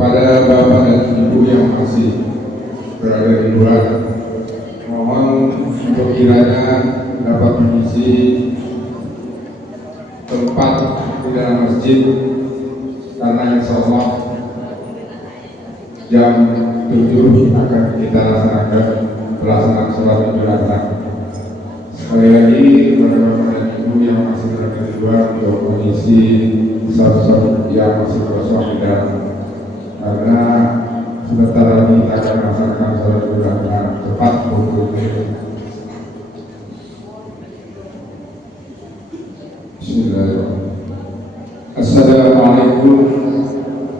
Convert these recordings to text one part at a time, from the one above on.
Kepada Bapak dan Ibu yang masih berada di luar, mohon untuk kiranya dapat mengisi tempat di dalam masjid, karena insya Allah jam 7 akan kita laksanakan pelaksanaan sholat Idul Adha. Sekali lagi kepada Bapak dan Ibu yang masih berada di luar untuk mengisi saf-saf yang masih kosong di dalam, karena sebentar lagi kita akan melaksanakan sholat Idul Adha tepat pukul 7. Bismillahirrahmanirrahim. Assalamualaikum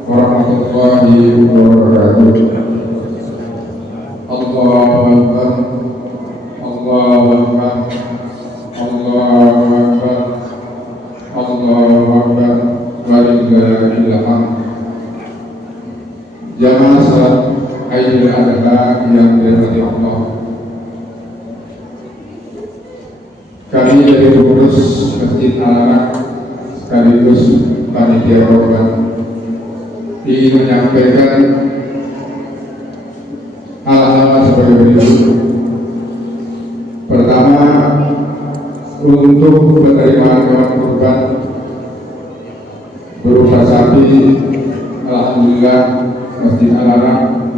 warahmatullahi wabarakatuh. Allahu Akbar, Allahu Akbar, Allahu Akbar, Allahu Akbar, walillahil hamd. Jamaah salat Idul Adha yang dirahmati Allah, kami dari pengurus Masjid Al-Arak sekaligus panitia korban ingin menyampaikan hal-hal sebagai berikut. Pertama, untuk penerimaan hewan kurban berupa sapi, alhamdulillah Masjid Al-Arak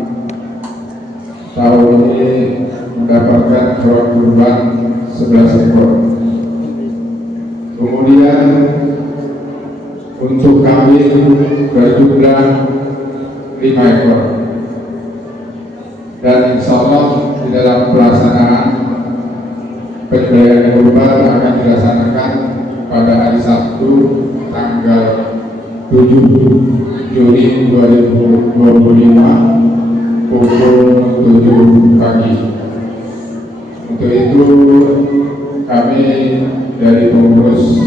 tahun ini mendapatkan hewan kurban 11 ekor. Kemudian untuk kambing berjumlah 5 ekor. Dan insya Allah di dalam pelaksanaan penyembelihan kurban akan dilaksanakan pada hari Sabtu tanggal 7 Juni 2025 pukul 7 pagi. Untuk itu kami dari pengurus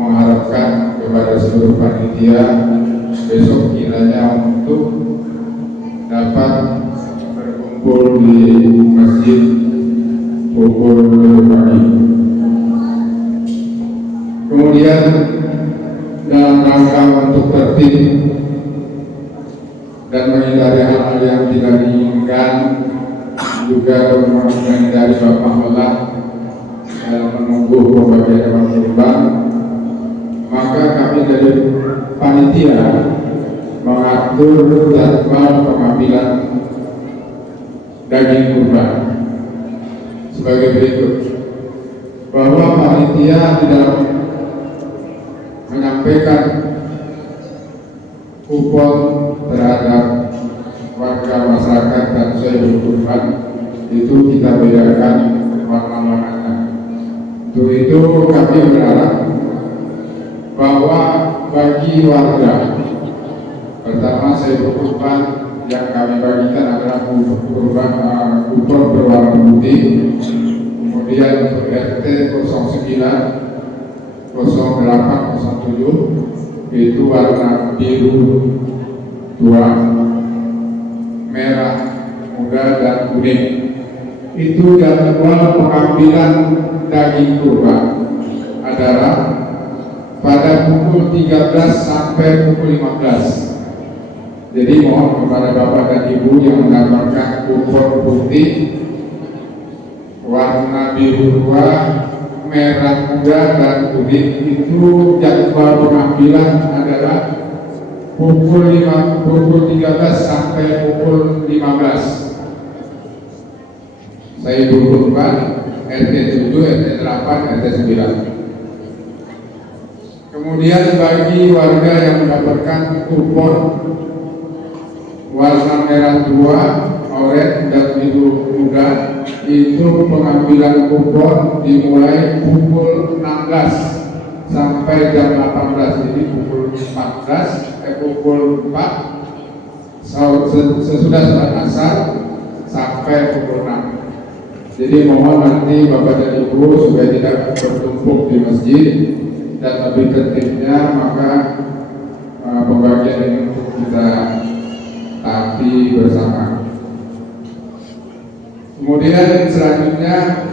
mengharapkan kepada seluruh panitia besok kiranya untuk dapat berkumpul di masjid pukul 7 pagi. Kemudian dalam rangka untuk tertib dan menghindari hal-hal yang tidak diinginkan, juga menghindari bapak Allah dalam menunggu pembagian hewan kurban, maka kami dari panitia mengatur jadwal pengambilan daging kurban sebagai berikut. Bahwa panitia tidak menyampaikan kupon terhadap warga masyarakat dan seluruh kurban, itu kita bedakan warna-warnanya. Untuk itu kami berharap bahwa bagi warga, pertama seluruh kurban yang kami bagikan adalah kurban kupon berwarna putih. Kemudian untuk RT 09, 08, 07 itu warna biru tua, merah muda dan kuning. Itu jadwal pengambilan daging kurban adalah pada pukul 13 sampai pukul 15. Jadi mohon kepada Bapak dan Ibu yang mendapatkan kupon putih, warna biru tua, merah muda dan kuning, itu jadwal pengambilan adalah pukul 13 sampai pukul 15. Saya ibu kurban RT 7, RT 8, RT 9. Kemudian bagi warga yang mendapatkan kupon warna merah tua, oranye dan biru muda, itu pengambilan kupon dimulai pukul 16 sampai jam 18. Jadi pukul 4 sesudah sholat asar sampai pukul 6. Jadi mohon nanti Bapak dan Ibu supaya tidak bertumpuk di masjid, dan lebih tertibnya maka pembagian ini untuk kita taati bersama. Kemudian selanjutnya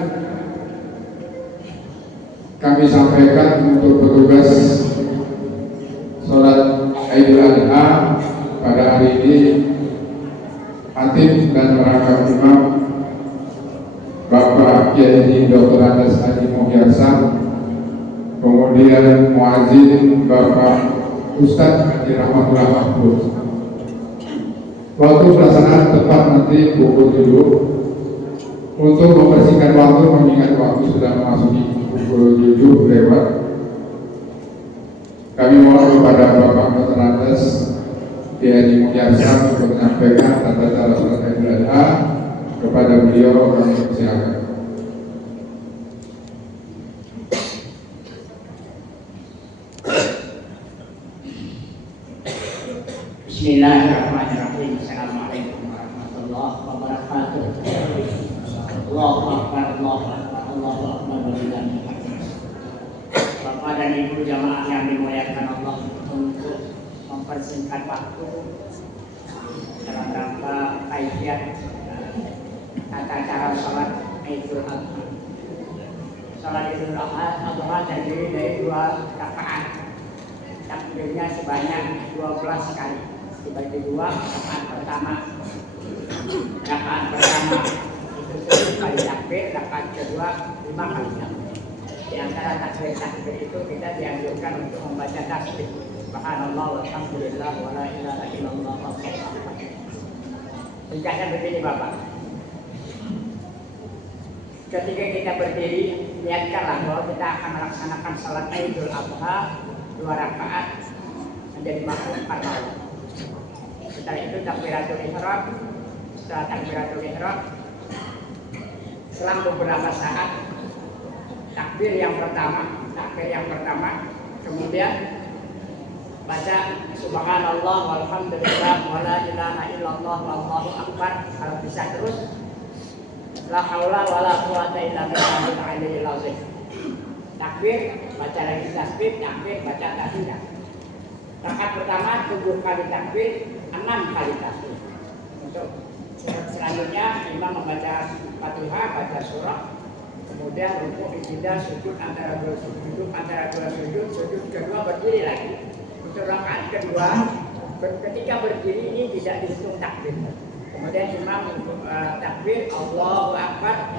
kami sampaikan untuk petugas sholat Idul Adha pada hari ini lagi Hatib dan Rangka Imam Bapak Kiai Dr. Andes Haji Muhyarsan, kemudian muazin Bapak Ustadz Haji Rahmatullah Mahfud. Waktu pelaksanaan tepat nanti pukul 7. Untuk membersihkan waktu, mengingat waktu sudah memasuki pukul 7 lewat, kami mohon kepada Bapak Dr. Andes Kiai Muhyarsan untuk menyampaikan tata cara salat Idul Adha. Kepada beliau kami persilakan. Bismillahirrahmanirrahim. Assalamualaikum warahmatullahi wabarakatuh. Allahu Akbar, Allahu Akbar, Allahu Akbar. Bapak dan Ibu jamaah yang dimuliakan Allah, untuk mempersingkat waktu dalam rangka kajian tata cara sholat Idul Adha. Sholat Idul Adha terdiri dari 2 rakaat. Takbirnya sebanyak 12 kali. Dibagi 2, rakaat pertama itu 10 kali takbir, rakaat kedua 5 kali takbir. Di antara takbir itu kita dianjurkan untuk membaca tasbih subhanallah walhamdulillah wala ilaha illallah wallahu akbar. Ringkasnya begini Bapak, ketika kita berdiri, niatkanlah bahwa kita akan melaksanakan salat Idul Adha 2 rakaat menjadi makmum 4 rakaat. Setelah itu takbiratul ihram. Setelah takbiratul ihram, selang beberapa saat takbir yang pertama, kemudian baca subhanallah walhamdulillah wala ilaha illallah wallahu akbar. Kalau bisa terus la haula wala quwata illa billahil aliyyil azim. Takbir, baca lagi tasbih, takbir, baca tahiyat. Rakaat pertama 7 kali takbir, 6 kali tasbih. Untuk selanjutnya imam membaca Fatihah, baca surah, kemudian rukuk, ijtidah, sujud antara dua sujud, sujud kedua berdiri lagi. Untuk rakaat kedua, ketika berdiri ini tidak dihitung takbir. Kemudian imam untuk takbir Allahu Akbar,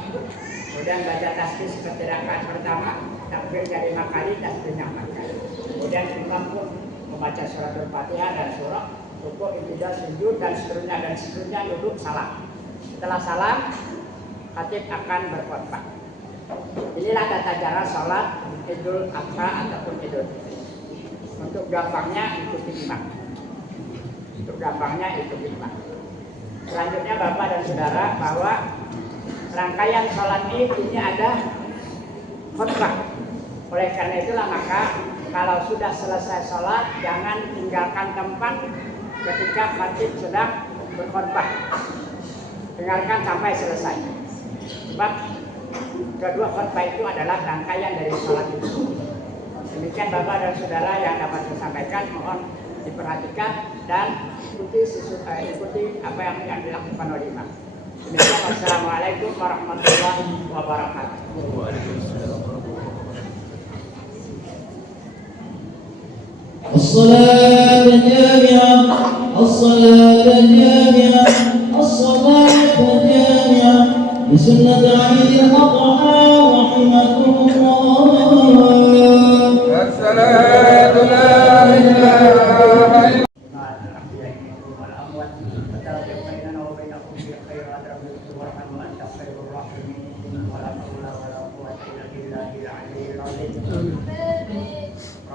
kemudian baca tasbih seperti rakaat pertama, takbirnya 5 kali, tasbihnya 4 kali. Kemudian imam pun membaca suratul Fatihah dan surah, rukuk, ijtidah, sujud dan seterusnya duduk salam. Setelah salam, khatib akan berkhutbah. Inilah tata cara sholat Idul Adha ataupun Idul Fitri. Untuk gampangnya ikuti imam. Selanjutnya Bapak dan Saudara, bahwa rangkaian sholat ini ada khutbah. Oleh karena itulah maka kalau sudah selesai sholat, jangan tinggalkan tempat ketika khatib sedang berkhutbah. Dengarkan sampai selesai. Sebab kedua khutbah itu adalah rangkaian dari sholat itu. Demikian Bapak dan Saudara yang dapat saya sampaikan, mohon diperhatikan dan ikuti apa yang dilakukan oleh imam. Demikian, wassalamualaikum warahmatullahi wabarakatuh. الصلاة الجامعة الصلاة الجامعة الصلاة الجامعة لسنة عيد الأضحى رحمكم الله. الصلاة لا إله إلا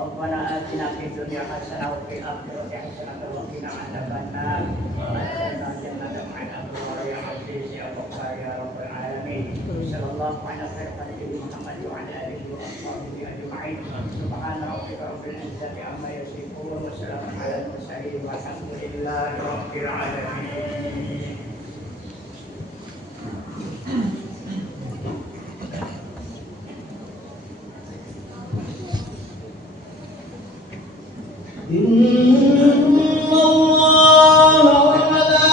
ربنا آتنا في الدنيا حسنة وفي الآخرة حسنة وقنا عذاب النار وأدخلنا الجنة مع الأبرار يا عزيز يا غفار يا رب العالمين. صلى الله على خير خلقه محمد وعلى آله وأصحابه أجمعين. سبحان ربك رب العزة عما يصفون وسلام على المرسلين والحمد لله رب العالمين. إن الله وملائكته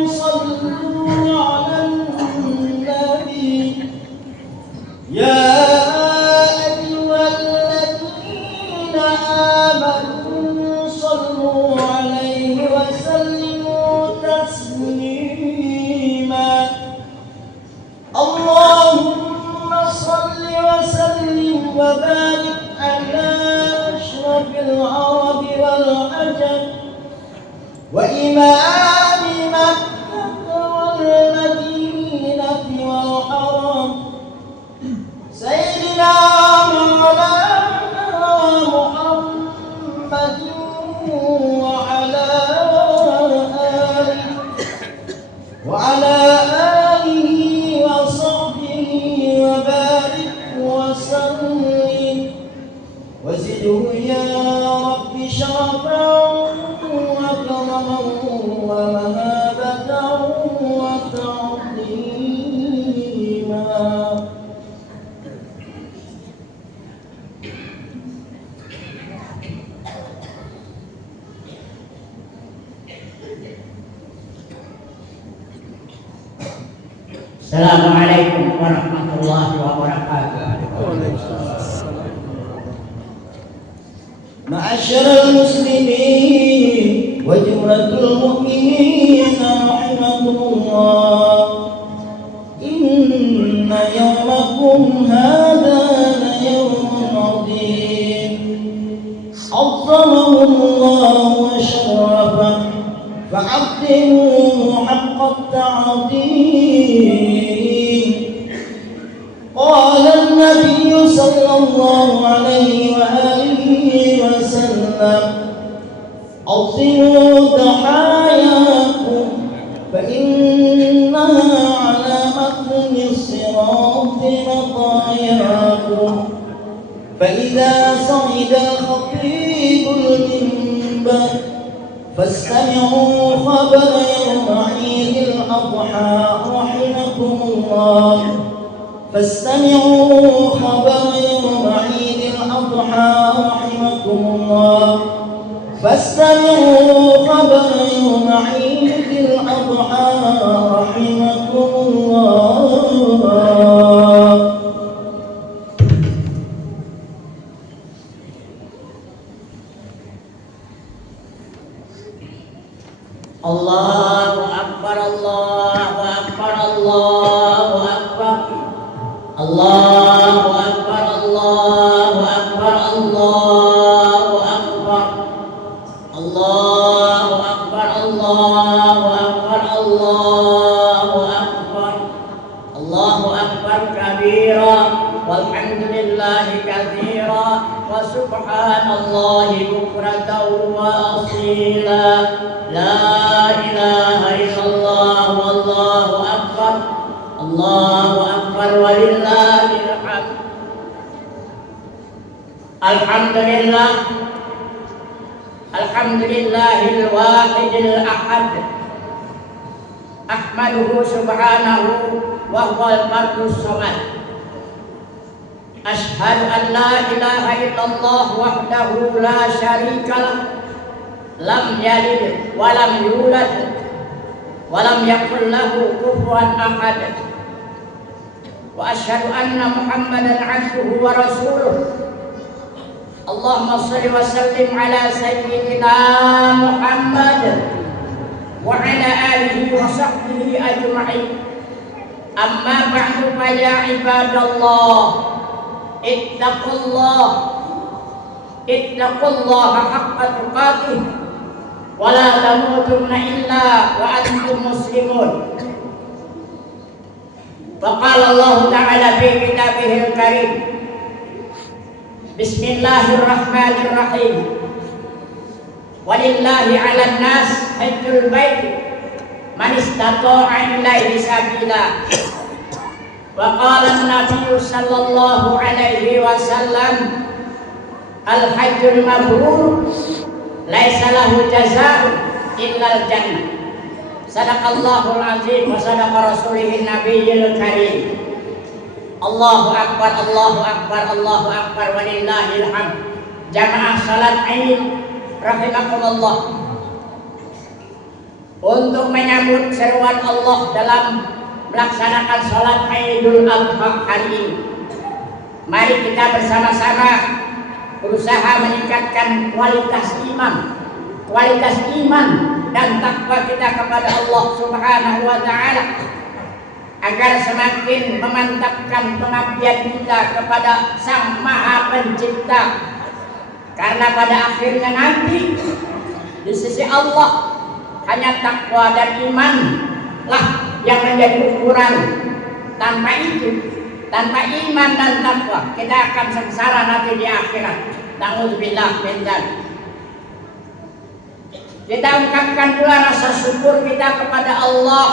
يصلون على النبي يا أيها الذين آمنوا وإمام مكة والمدينة والحرم سيدنا مولانا محمد وعلى آله وصحبه وبارك وسلم وزده يا رب شرفا وكرما ومهابة وتعظيما. Assalamualaikum warahmatullahi wabarakatuh. معشر المسلمين وجملة المؤمنين رحمكم الله، إن يومكم هذا ليوم عظيم عظمه الله وشرفه فعظموه حق التعظيم. قال النبي صلى الله عليه وآله وسلم: عظموا ضحاياكم فإنها على متن الصراط مطاياكم. فإذا صعد الخطيب المنبر فاستمعوا خبر يوم عيد الأضحى رحمكم الله. فاستمعوا خبر يوم عيد الأضحى رحمكم الله. فاستمعوا خبر يوم عيد الأضحى رحمكم الله. Allahu Akbar, Allahu Akbar, Allahu Akbar, Allahu Akbar, Allahu Akbar, Allahu Akbar, Allahu Akbar, Allahu Akbar, Allahu Akbar, Allahu Akbar kabira, walhamdulillahi katsira, wa subhanallahi bukratan wa asila. La ilaha illallah wallahu akbar, Allahu akbar walillahil hamd. Alhamdulillah, alhamdulillahil wahidil ahad, ahmaduhu subhanahu wa huwal fardus samad. Ashhadu an la ilaha illallah wahdahu la syarika lah, lam yalid wa lam yulad wa lam yakul lahu kufuwan ahad. Wa asyhadu anna Muhammadan abduhu wa rasuluh. Allahumma shalli wa sallim ala sayyidina Muhammad wa ala alihi wa sahbihi ajma'in. Amma ba'du fa ya ibadallah, ittaqullaha haqqa tuqatih wa la tamutunna illa wa antum muslimun. Wa qala Allah ta'ala fi kitabihil karim, bismillahirrahmanirrahim, walillahi 'alan nas hajjul bait man istata'a ilaihi sabila. Wa qala an-nabiy sallallahu alaihi wasallam, al-hajjul mabrur laisa lahu jazaa'un illal jannah. Sadaqallahul azim wa sadaqa rasulihun nabiyil karim. Allahu akbar, Allahu akbar, Allahu akbar walillahil hamd. Jamaah salat Aid rahimakumullah. Untuk menyambut seruan Allah dalam melaksanakan salat Idul Adha hari ini, mari kita bersama-sama berusaha meningkatkan kualitas iman dan takwa kita kepada Allah Subhanahu wa taala, agar semakin memantapkan pengabdian kita kepada Sang Maha Pencipta. Karena pada akhirnya nanti di sisi Allah. Hanya takwa dan iman lah yang menjadi ukuran. Tanpa itu, tanpa iman dan takwa, kita akan sengsara nanti di akhirat. Na'udzubillah min dzalik. Kita ungkapkan pula rasa syukur kita kepada Allah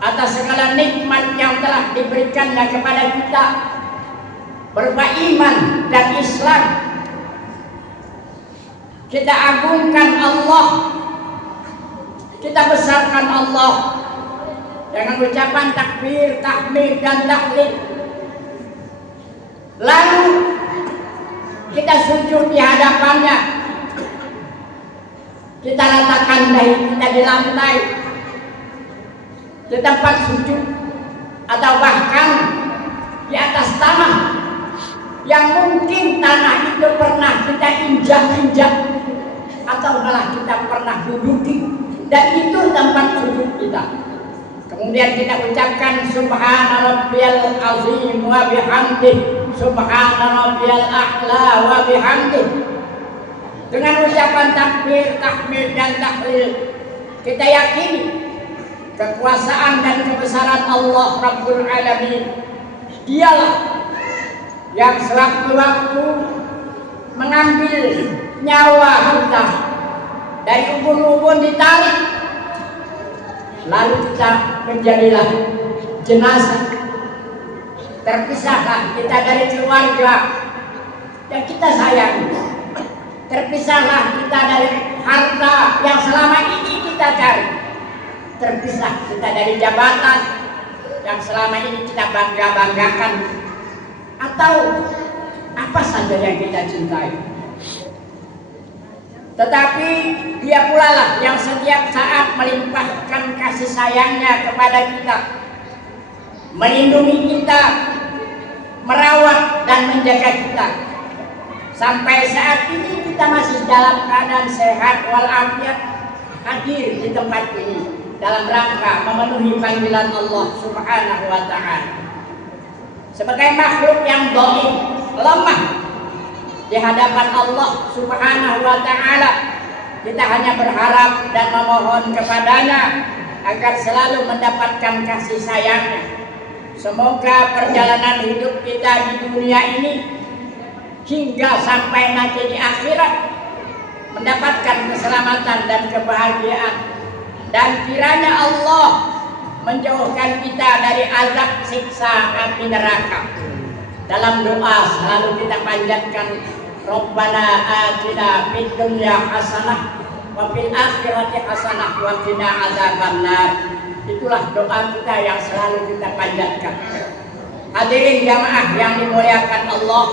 atas segala nikmat yang telah diberikannya kepada kita berupa iman dan Islam. Kita agungkan Allah, kita besarkan Allah dengan ucapan takbir, tahmid dan tahlil. Lalu kita sujud di hadapannya, kita letakkan dahi kita di lantai, di tempat sujud, atau bahkan di atas tanah yang mungkin tanah itu pernah kita injak-injak atau malah kita pernah duduki, dan itu tempat sujud kita. Kemudian kita ucapkan subhana rabbiyal azim wa bihamdih, subhana rabbiyal a'la wa bihamdih. Dengan ucapan takbir, tahmid dan tahlil, kita yakini kekuasaan dan kebesaran Allah Rabbul Alamin. Dialah yang sewaktu-waktu mengambil nyawa kita dari ubun-ubun ditarik, lalu kita menjadilah jenazah. Terpisahlah kita dari keluarga yang kita sayangi, terpisahlah kita dari harta yang selama ini kita cari, terpisah kita dari jabatan yang selama ini kita bangga-banggakan, atau apa saja yang kita cintai. Tetapi dia pula lah yang setiap saat melimpahkan kasih sayangnya kepada kita, melindungi kita, merawat dan menjaga kita. Sampai saat ini kita masih dalam keadaan sehat walafiat, hadir di tempat ini dalam rangka memenuhi panggilan Allah Subhanahu wa Ta'ala. Sebagai makhluk yang dhaif, lemah di hadapan Allah Subhanahu wa Ta'ala, kita hanya berharap dan memohon kepadanya agar selalu mendapatkan kasih sayangnya. Semoga perjalanan hidup kita di dunia ini hingga sampai nanti di akhirat mendapatkan keselamatan dan kebahagiaan, dan kiranya Allah menjauhkan kita dari azab siksa api neraka. Dalam doa selalu kita panjatkan, Rabbana atina fid dunya hasanah wa fil akhirati hasanah wa qina adzabannar. Itulah doa kita yang selalu kita panjatkan. Hadirin jamaah yang dimuliakan Allah,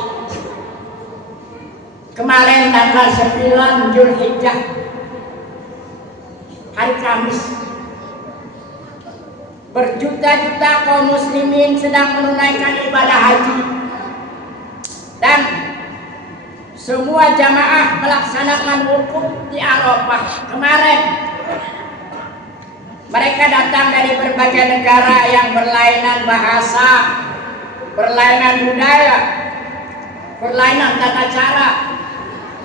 kemarin tanggal 9 Zulhijjah, hari Kamis, berjuta-juta kaum muslimin sedang menunaikan ibadah haji, dan semua jamaah melaksanakan wukuf di Arafah kemarin. Mereka datang dari berbagai negara yang berlainan bahasa, berlainan budaya, berlainan tata cara,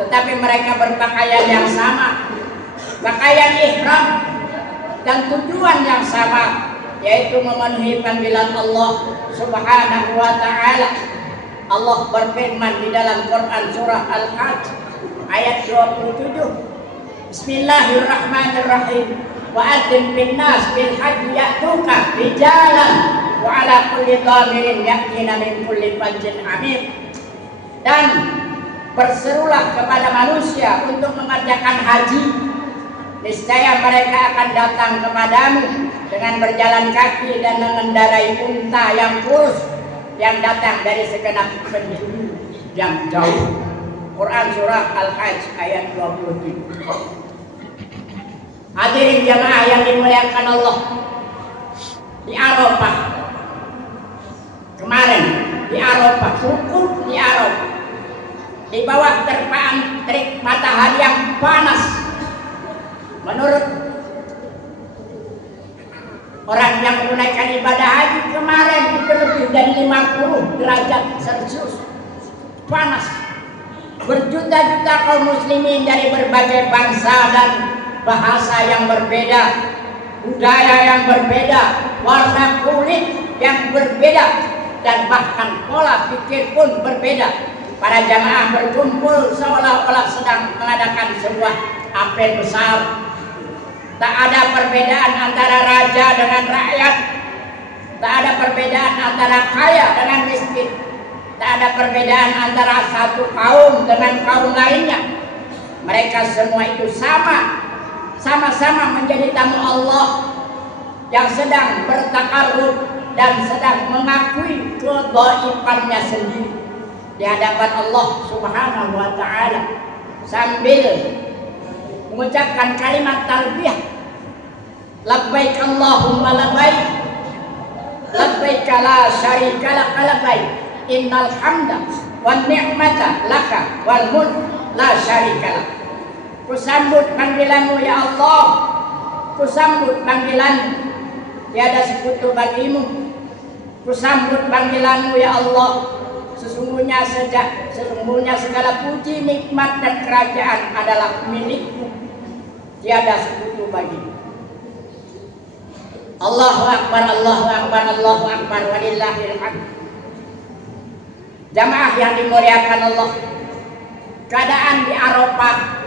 tetapi mereka berpakaian yang sama, pakaian ihram, dan tujuan yang sama, yaitu memenuhi panggilan Allah Subhanahu wa Ta'ala. Allah berfirman di dalam Quran surah Al-Hajj ayat 27, Bismillahirrahmanirrahim, wa adzim bin nas bil hajji ya'tuka rijalan wa ala kulli dhamirin ya'tina min kulli fajjin amir. Dan berserulah kepada manusia untuk mengerjakan haji, niscaya mereka akan datang kepadamu dengan berjalan kaki dan mengendarai unta yang kurus yang datang dari segenap penjuru yang jauh. Quran surah Al-Hajj ayat 27. Hadirin jamaah yang dimuliakan Allah, di Arafah kemarin, di Arafah, wukuf di Arafah, di bawah terpaan terik matahari yang panas, menurut orang yang menunaikan ibadah haji kemarin itu lebih dari 50 derajat Celcius, panas, berjuta-juta kaum muslimin dari berbagai bangsa dan bahasa yang berbeda, budaya yang berbeda, warna kulit yang berbeda, dan bahkan pola pikir pun berbeda. Para jamaah berkumpul seolah-olah sedang mengadakan sebuah apel besar. Tak ada perbedaan antara raja dengan rakyat, tak ada perbedaan antara kaya dengan miskin, tak ada perbedaan antara satu kaum dengan kaum lainnya. Mereka semua itu sama-sama menjadi tamu Allah yang sedang bertakarrub dan sedang mengakui kedhaifannya sendiri di hadapan Allah Subhanahu wa taala sambil mengucapkan kalimat talbiyah, labbaik Allahumma labbaik, labbaik la syarika lak labbaik, innal hamda wan ni'mata laka wal mulk la syarika lak. Kusambut panggilanmu ya Allah, kusambut panggilanmu, tiada sekutu bagimu. Kusambut panggilanmu ya Allah, sesungguhnya segala puji, nikmat dan kerajaan adalah milikmu, tiada sekutu bagimu. Allahu akbar, Allahu akbar, Allahu akbar, walillahil hamd. Jamaah yang dimuliakan Allah, keadaan di Arafah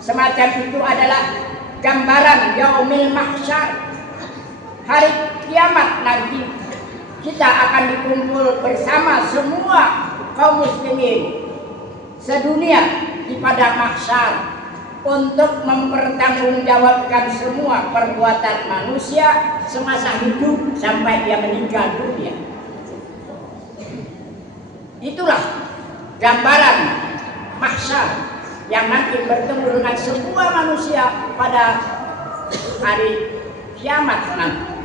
semacam itu adalah gambaran yaumil mahsyar, hari kiamat nanti. Kita akan dikumpul bersama semua kaum muslimin sedunia di padang mahsyar untuk mempertanggungjawabkan semua perbuatan manusia semasa hidup sampai dia meninggal dunia. Itulah gambaran mahsyar yang nanti bertemu dengan semua manusia pada hari kiamat nanti.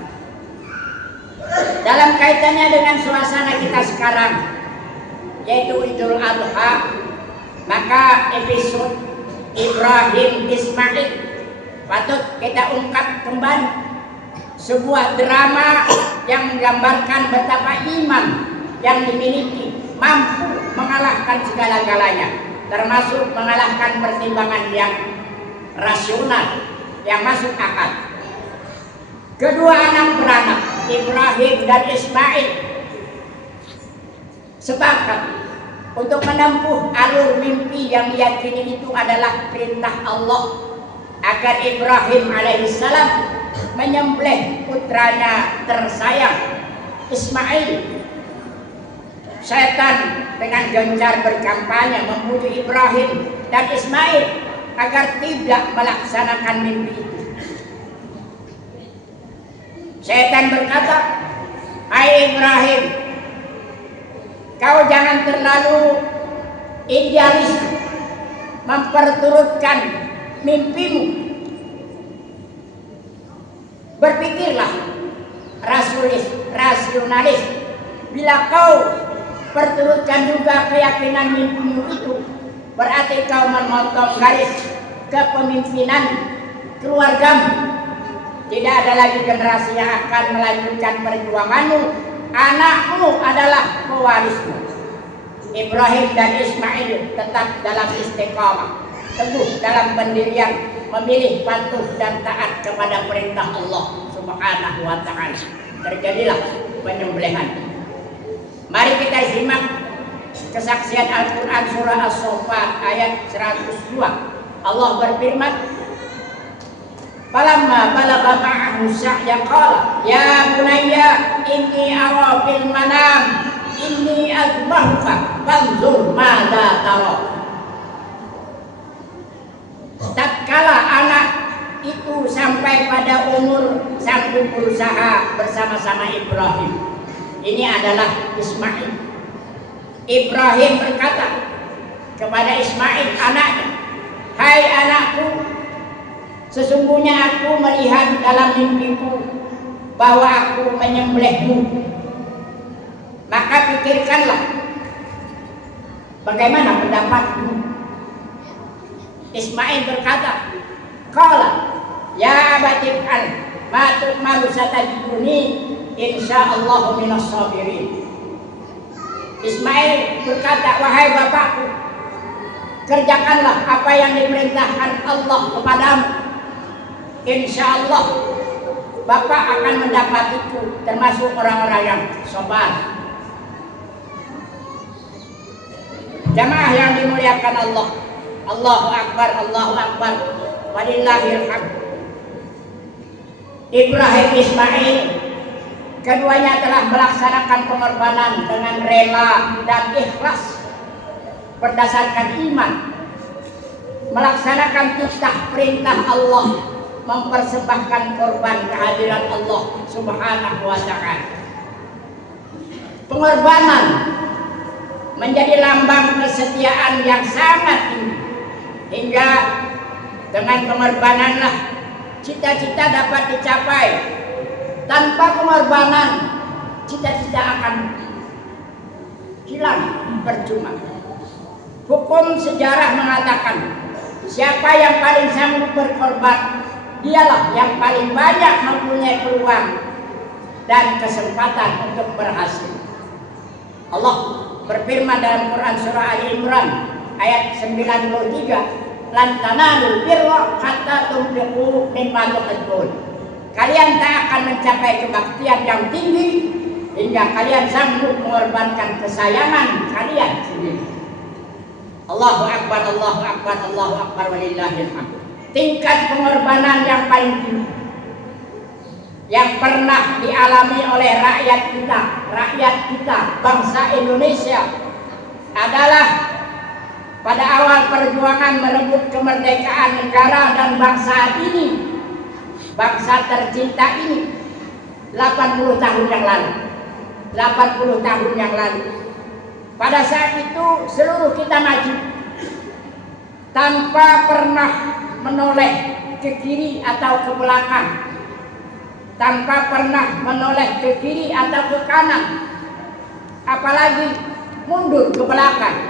Dalam kaitannya dengan suasana kita sekarang, yaitu Idul Adha, maka episode Ibrahim Ismail patut kita ungkap kembali, sebuah drama yang menggambarkan betapa iman yang dimiliki mampu mengalahkan segala-galanya, termasuk mengalahkan pertimbangan yang rasional, yang masuk akal. Kedua anak beranak, Ibrahim dan Ismail, sepakat untuk menempuh alur mimpi yang diyakini itu adalah perintah Allah agar Ibrahim alaihissalam menyembelih putranya tersayang Ismail. Setan dengan gencar berkampanye memuji Ibrahim dan Ismail agar tidak melaksanakan mimpi itu. Setan berkata, "Hai Ibrahim, kau jangan terlalu idealis memperturutkan mimpimu. Berpikirlah rasionalis. Bila kau perturutkan juga keyakinan mimpimu itu, berarti kau memotong garis kepemimpinan keluargamu. Tidak ada lagi generasi yang akan melanjutkan perjuanganmu. Anakmu adalah pewarismu." Ibrahim dan Ismail tetap dalam istiqamah, teguh dalam pendirian, memilih patuh dan taat kepada perintah Allah Subhanahu wa taala. Terjadilah penyembelihan. Mari kita simak kesaksian Al-Quran surah As-Saffat ayat 102. Allah berfirman, "Falamma balagha ma'ahu sa'ya qala ya bunayya inni ara fil manam inni azbahuka fanzur madza tara." Tatkala anak itu sampai pada umur sanggup berusaha bersama-sama Ibrahim, ini adalah Ismail. Ibrahim berkata kepada Ismail anaknya, "Hai anakku, sesungguhnya aku melihat dalam mimpiku bahwa aku menyembelihmu. Maka pikirkanlah bagaimana pendapatmu." Ismail berkata, "Qala ya abati al ma tu'maru satajiduni insyaallah minas sabirin." Ismail berkata, "Wahai bapakku, Kerjakanlah apa yang diperintahkan Allah kepadamu. Insya Allah Bapak akan mendapatiku termasuk orang-orang yang sabar. Jamaah yang dimuliakan Allah, Allahu Akbar, Allahu Akbar, walillahil hamd. Ibrahim Ismail, keduanya telah melaksanakan pengorbanan dengan rela dan ikhlas berdasarkan iman, melaksanakan titah perintah Allah, mempersembahkan korban kehadiran Allah Subhanahu wa Ta'ala. Pengorbanan menjadi lambang kesetiaan yang sangat tinggi, hingga dengan pengorbananlah cita-cita dapat dicapai. Tanpa pengorbanan cita-cita akan hilang, percuma. Hukum sejarah mengatakan siapa yang paling sanggup berkorban, dialah yang paling banyak mempunyai peluang dan kesempatan untuk berhasil. Allah berfirman dalam Quran surah Ali Imran ayat 93, lan tanalul birra hatta tunfiqu mimma tuhibbun. Kalian tak akan mencapai kebaktian yang tinggi hingga kalian sanggup mengorbankan kesayangan kalian sendiri. Allahu Akbar, Allahu Akbar, Allahu Akbar, walillahil hamd. Tingkat pengorbanan yang paling tinggi yang pernah dialami oleh rakyat kita, bangsa Indonesia adalah pada awal perjuangan merebut kemerdekaan negara dan bangsa ini, bangsa tercinta ini, 80 tahun yang lalu. 80 tahun yang lalu. Pada saat itu seluruh kita maju tanpa pernah menoleh ke kiri atau ke belakang, tanpa pernah menoleh ke kiri atau ke kanan, apalagi mundur ke belakang.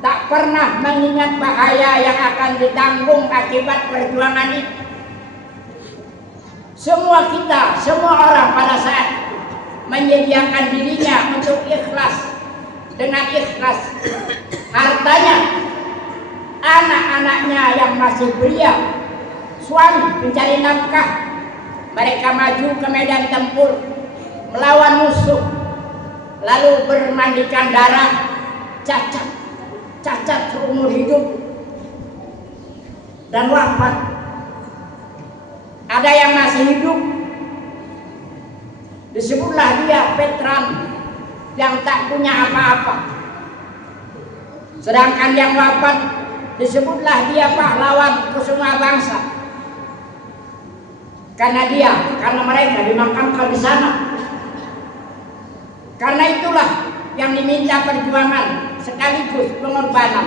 Tak pernah mengingat bahaya yang akan ditanggung akibat perjuangan itu. Semua kita, semua orang pada saat itu menyediakan dirinya untuk ikhlas, dengan ikhlas hartanya, anak-anaknya yang masih belia, suami pencari nafkah, mereka maju ke medan tempur melawan musuh, lalu bermandikan darah, cacat seumur hidup dan wafat. Ada yang masih hidup, disebutlah dia veteran yang tak punya apa-apa. Sedangkan yang wafat disebutlah dia pahlawan kusuma bangsa. Karena mereka dimakamkan di sana. Karena itulah yang diminta perjuangan sekaligus pengorbanan.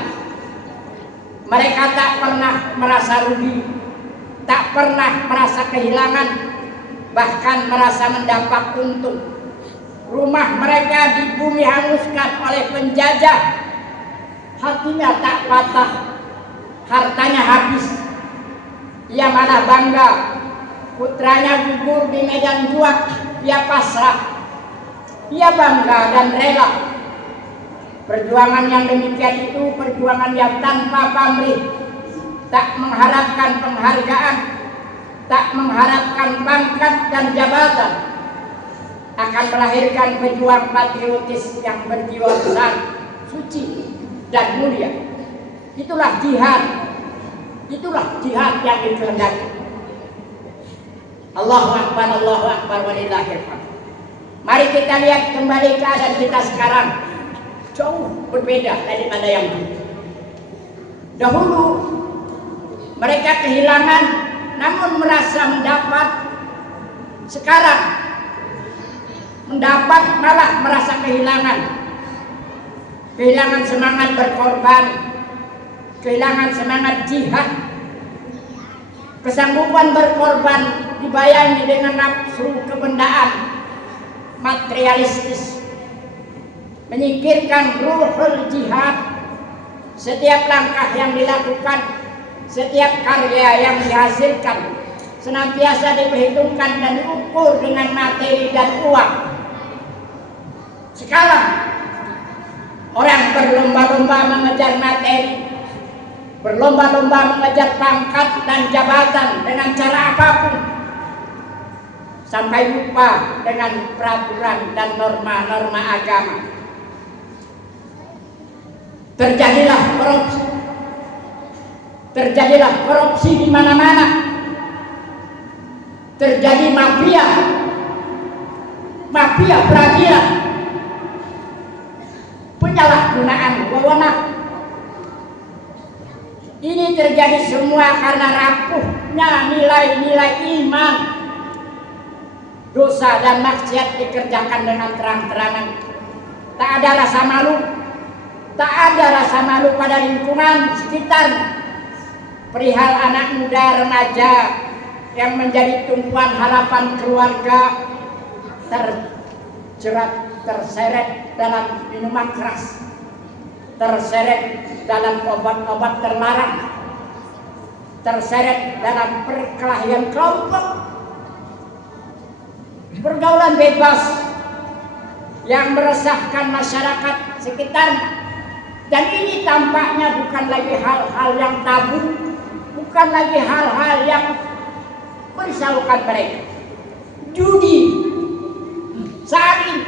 Mereka tak pernah merasa rugi, tak pernah merasa kehilangan, bahkan merasa mendapat untung. Rumah mereka di bumi hanguskan oleh penjajah, hatinya tak patah, hartanya habis. Ia malah bangga, putranya gugur di medan juang, ia pasrah. Ia bangga dan rela. Perjuangan yang demikian itu perjuangan yang tanpa pamrih, tak mengharapkan penghargaan, tak mengharapkan pangkat dan jabatan, akan melahirkan pejuang patriotis yang berjiwa besar, suci dan mulia. Itulah jihad yang dikehendaki. Allahu Akbar, Allahu Akbar, walillahil hamd. Mari kita lihat kembali keadaan kita sekarang, jauh berbeda daripada yang dulu. Dahulu mereka kehilangan namun merasa mendapat. Sekarang mendapat malah merasa kehilangan. Kehilangan semangat berkorban, kehilangan semangat jihad. Kesanggupan berkorban dibayangi dengan nafsu kebendaan materialistis, menyingkirkan ruhul jihad. Setiap langkah yang dilakukan, setiap karya yang dihasilkan senantiasa diperhitungkan dan diukur dengan materi dan uang. Sekarang orang berlomba-lomba mengejar materi, berlomba-lomba mengejar pangkat dan jabatan dengan cara apapun, sampai lupa dengan peraturan dan norma-norma agama. Terjadilah korupsi di mana-mana, terjadi mafia peradilan, penyalahgunaan wewenang. Ini terjadi semua karena rapuhnya nilai-nilai iman. Dosa dan maksiat dikerjakan dengan terang-terangan. Tak ada rasa malu. Tak ada rasa malu pada lingkungan sekitar. Perihal anak muda remaja yang menjadi tumpuan harapan keluarga terjerat, terseret dalam minuman keras, terseret dalam obat-obat terlarang, terseret dalam perkelahian kelompok, pergaulan bebas yang meresahkan masyarakat sekitar. Dan ini tampaknya bukan lagi hal-hal yang tabu, bukan lagi hal-hal yang merisaukan mereka. Judi saat ini,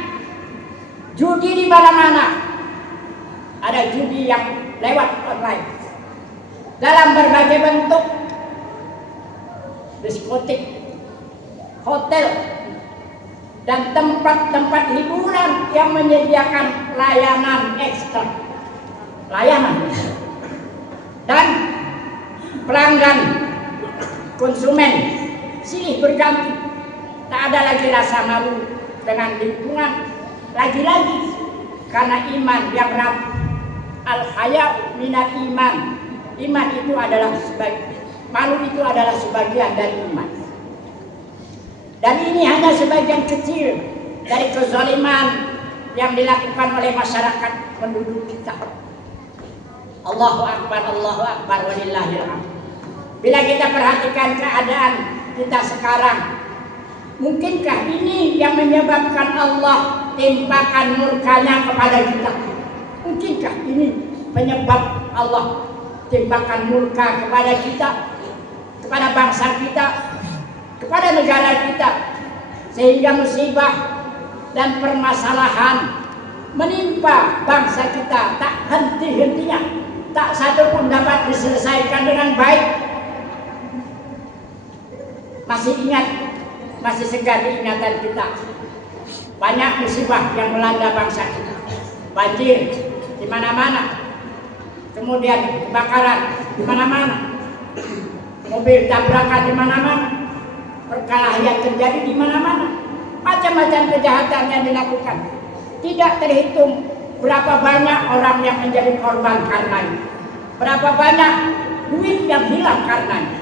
judi di mana-mana. Ada judi yang lewat online dalam berbagai bentuk, diskotik, hotel, dan tempat-tempat hiburan yang menyediakan layanan ekstra, dan pelanggan konsumen silih berganti. Tak ada lagi rasa malu dengan lingkungan, lagi-lagi karena iman yang rapuh. Al-haya minal iman. Iman itu adalah malu itu adalah sebagian dari iman. Dan ini hanya sebagian kecil dari kezaliman yang dilakukan oleh masyarakat penduduk kita. Allahu Akbar, walillahil hamd. Bila kita perhatikan keadaan kita sekarang, mungkinkah ini yang menyebabkan Allah timpakan murkanya kepada kita? Mungkinkah ini penyebab Allah timpakan murka kepada kita, kepada bangsa kita, kepada negara kita, sehingga musibah dan permasalahan menimpa bangsa kita tak henti-hentinya, tak satu pun dapat diselesaikan dengan baik? Masih segar diingatan kita banyak musibah yang melanda bangsa kita. Banjir di mana-mana, kemudian kebakaran di mana-mana, mobil tabrakan di mana-mana, perkelahian terjadi di mana-mana, macam-macam kejahatan yang dilakukan. Tidak terhitung berapa banyak orang yang menjadi korban karenanya, berapa banyak duit yang hilang karenanya.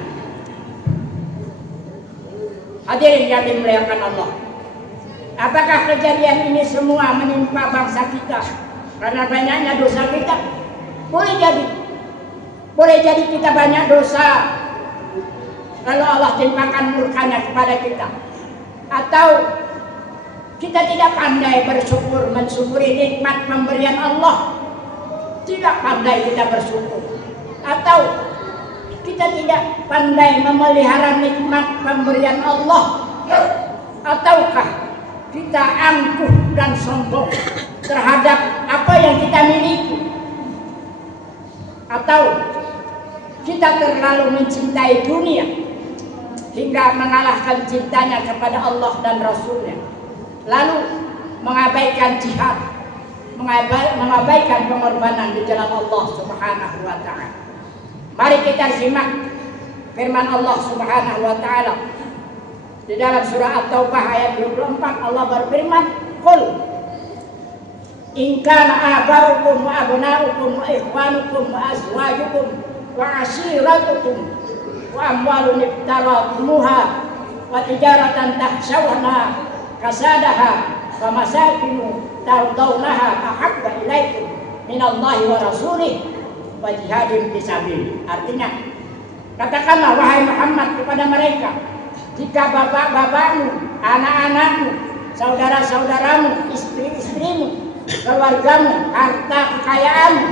Hadirin yang dimuliakan Allah, apakah kejadian ini semua menimpa bangsa kita karena banyaknya dosa kita? Boleh jadi kita banyak dosa lalu Allah timpakan murkanya kepada kita. Atau kita tidak pandai bersyukur, mensyukuri nikmat pemberian Allah, tidak pandai kita bersyukur. Atau kita tidak pandai memelihara nikmat pemberian Allah. Ataukah kita angkuh dan sombong terhadap apa yang kita miliki? Atau kita terlalu mencintai dunia hingga mengalahkan cintanya kepada Allah dan Rasulnya, lalu mengabaikan jihad, mengabaikan pengorbanan di jalan Allah Subhanahu wa ta'ala. Mari kita simak firman Allah Subhanahu wa ta'ala di dalam surah At-Taubah ayat 24. Allah berfirman, "Qul in kana aba'ukum wa abna'ukum wa ikhwanukum wa azwajukum wa ashiratukum wa amwalun ibtaratumuha wa tijaratan tahshawna kasadaha wa masakinu tardawnaha ahabba ilaikum minallahi wa rasulih wa jihadin fisabilillah." Artinya, katakanlah wahai Muhammad kepada mereka, jika bapak-bapakmu, anak-anakmu, saudara-saudaramu, istri-istrimu, keluargamu, harta kekayaanmu,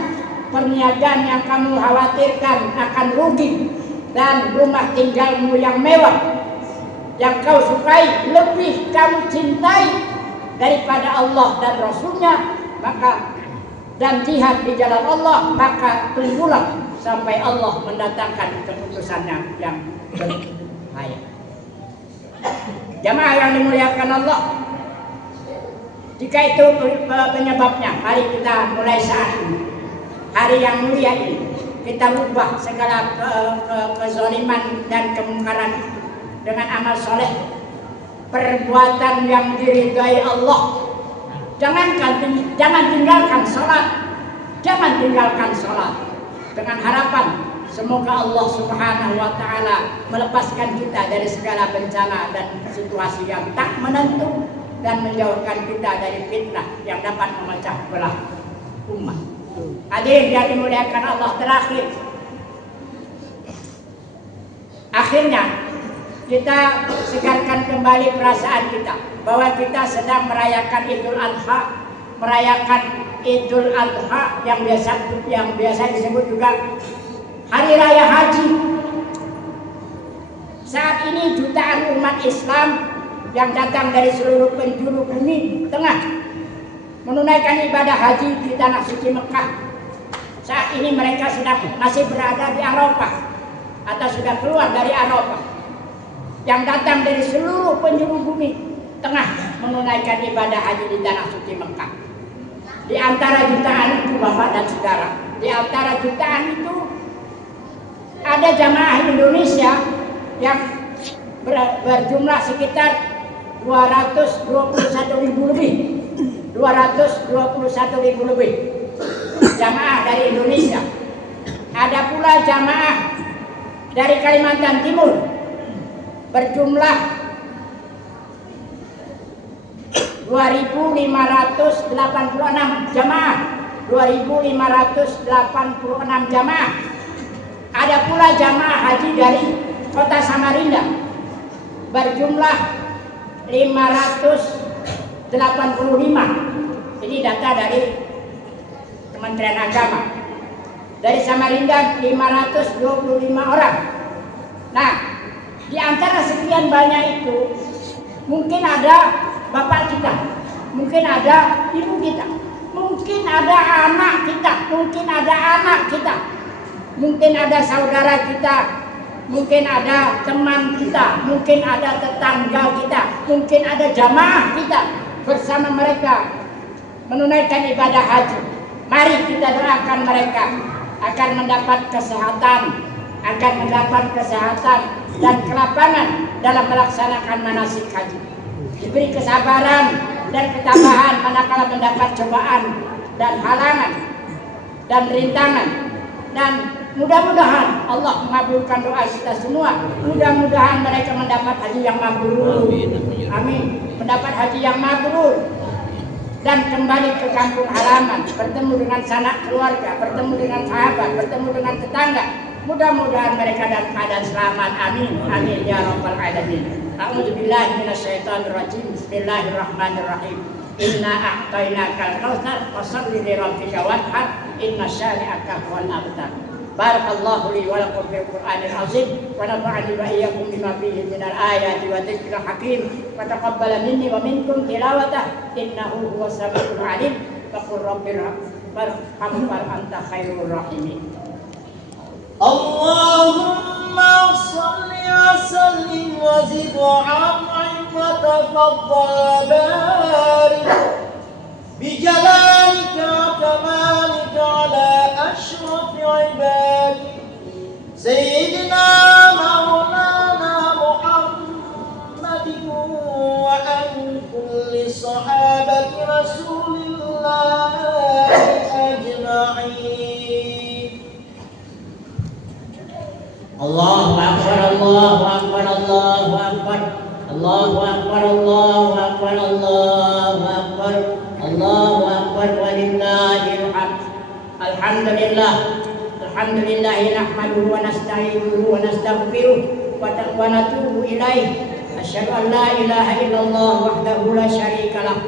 perniagaan yang kamu khawatirkan akan rugi, dan rumah tinggalmu yang mewah yang kau sukai lebih kamu cintai daripada Allah dan Rasulnya, maka dan jihad di jalan Allah, maka tunggulah sampai Allah mendatangkan keputusannya yang berbahaya. Jamaah yang dimuliakan Allah, jika itu penyebabnya, mari kita mulai saat ini, hari yang mulia ini, kita rubah segala kezaliman dan kemungkaran itu dengan amal soleh, perbuatan yang diridhai Allah. Jangan tinggalkan sholat, dengan harapan semoga Allah Subhanahu wa Ta'ala melepaskan kita dari segala bencana dan situasi yang tak menentu, dan menjauhkan kita dari fitnah yang dapat memecah belah umat. Hadirin yang dimuliakan Allah, akhirnya kita segarkan kembali perasaan kita bahwa kita sedang merayakan Idul Adha, yang biasa disebut juga Hari Raya Haji. Saat ini jutaan umat Islam yang datang dari seluruh penjuru bumi tengah menunaikan ibadah haji di tanah suci Mekah. Saat ini mereka masih berada di Arafah atau sudah keluar dari Arafah, yang datang dari seluruh penjuru bumi tengah menunaikan ibadah haji di tanah suci Mekah. Di antara jutaan itu, Bapak dan Saudara, di antara jutaan itu ada jamaah Indonesia yang berjumlah sekitar 221.000 lebih jamaah dari Indonesia. Ada pula jamaah dari Kalimantan Timur berjumlah 2.586 jamaah. 2.586 jamaah. Ada pula jamaah haji dari kota Samarinda berjumlah 585. Ini data dari Kementerian Agama. Dari Samarinda 525 orang. Nah, di antara sekian banyak itu, mungkin ada bapak kita, mungkin ada ibu kita, mungkin ada anak kita, mungkin ada anak kita, mungkin ada saudara kita, mungkin ada teman kita, mungkin ada tetangga kita, mungkin ada jamaah kita bersama mereka menunaikan ibadah haji. Mari kita doakan mereka agar mendapat kesehatan dan kelapangan dalam melaksanakan manasik haji. Diberi kesabaran dan ketabahan manakala mendapat cobaan dan halangan dan rintangan, dan mudah-mudahan Allah mengabulkan doa kita semua. Mudah-mudahan mereka mendapat haji yang mabrur. Amin. Mendapat haji yang mabrur dan kembali ke kampung halaman, bertemu dengan sanak keluarga, bertemu dengan sahabat, bertemu dengan tetangga. Mudah-mudahan mereka dalam keadaan selamat. Amin. Amin ya rabbal alamin. A'udzubillahi minasyaitonir rajim. Bismillahirrahmanirrahim. Inna a'tainakal kautsar fasholli li rabbika wanhar. Inna syani'aka huwal abtar. Barakallahu li wa lakum fil Qur'anil azim wa nafa'ani wa iyyakum bima fihi minal ayati wa dzikril hakim wa taqabbala minni wa minkum tilawatah innahu huwas samiul alim. Wa qur rabbirhamhum wa anta khairur rahimin. Allahumma shalli wa sallim wa zid wa an'im wa tafaddal barik bi jalalika kamalika ala ashrafil ibadi sayyidina maulana Muhammadin wa an kulli sahabati rasulillah ajma'in. Allahu akbar, Allahu akbar, Allahu akbar, Allahu akbar, Allahu akbar, Allahu akbar, Allahu akbar, walillahil hamd. Alhamdulillah, alhamdulillah nahmaduhu wa nasta'inuhu wa nastaghfiruh wa natubu ilaih. Asyhadu an la ilaha illallah wahdahu la syarika lah.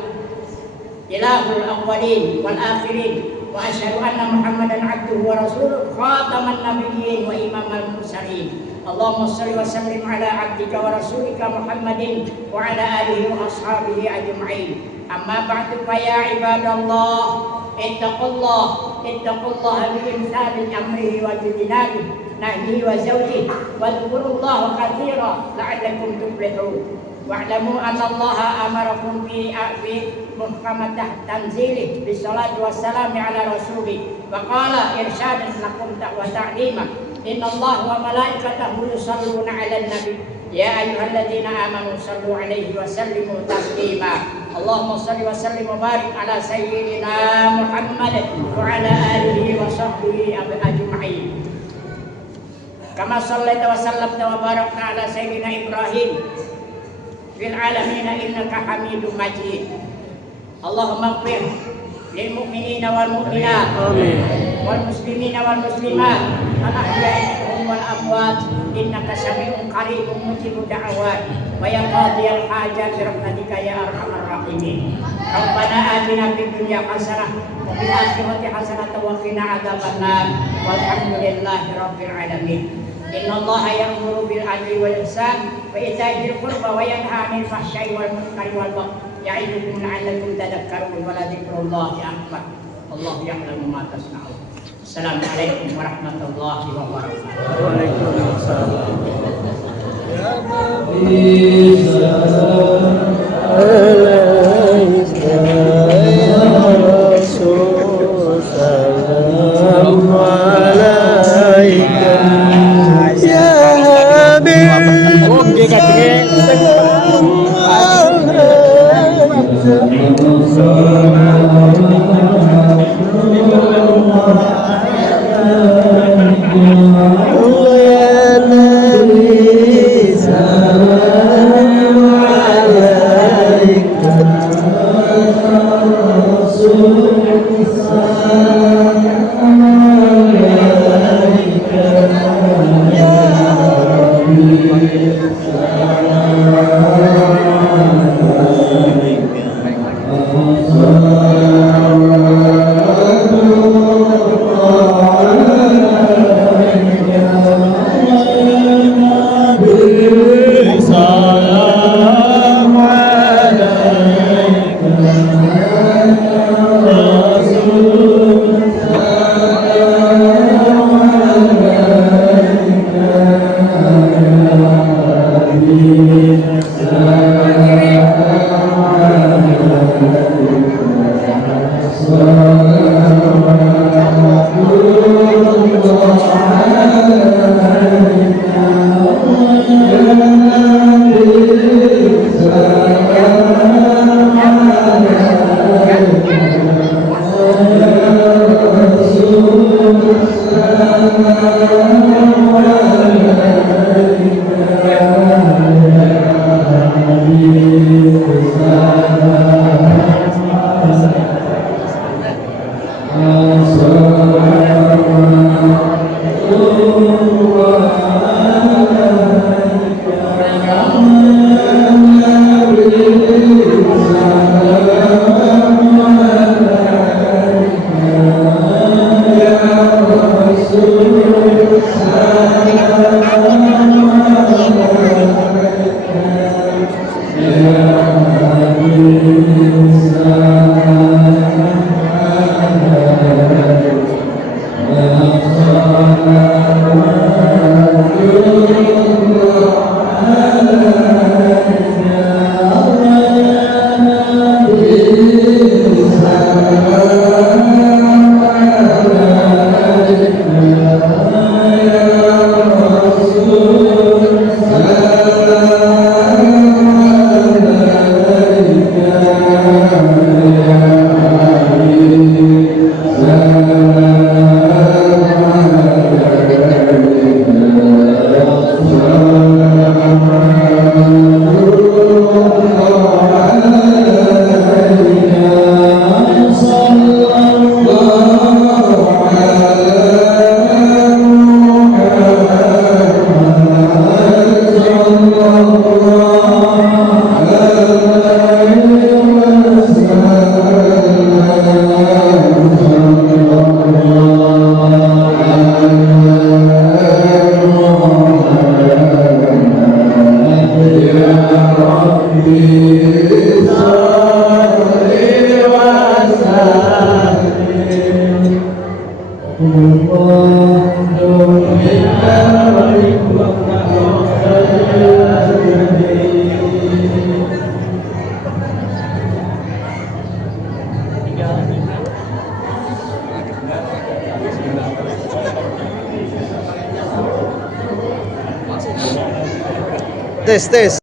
Ilahul awwalin wal akhirin وأشهد أن محمدا عبده ورسوله خاتم النبيين وإمام المرسلين اللهم صل وسلم على عبدك ورسولك محمد وعلى آله وأصحابه أجمعين أما بعد فيا عباد الله اتقوا الله بإمثال أمره واجتنابه نهيه وزوجه واذكروا الله كثيرا لعلكم تفلحون واعلموا أن الله أمركم في محكم تنزيله بالصلاة والسلام على رسوله وقال إرشادا لكم وتعليما إن الله وملائكته يصلون على النبي يا أيها الذين آمنوا صلوا عليه وسلموا تسليما اللهم صل وسلم وبارك على سيدنا محمد وعلى آله وصحبه أجمعين كما صليت وسلمت وباركت على سيدنا إبراهيم في العالمين إنك حميد مجيد اللهم اغفر للمؤمنين والمؤمنات والمسلمين والمسلمات الأحياء منهم والأموات إنك سميع قريب مجيب الدعوات ويا قاضي الحاجات برحمتك يا أرحم الراحمين ربنا آتنا في الدنيا حسنة وفي الآخرة حسنة وقنا عذاب النار والحمد لله رب العالمين إن الله يأمر بالعدل والإحسان وإيتاء ذي القربى وينهى عن الفحشاء والمنكر والبغي يعظكم لعلكم تذكرون ولذكر الله أكبر الله يعلم ما تصنعون السلام عليكم ورحمة الله وبركاته. وعليكم السلام. يا نبي سلام عليك يا رسول سلام عليك يا حبيب Tes, tes.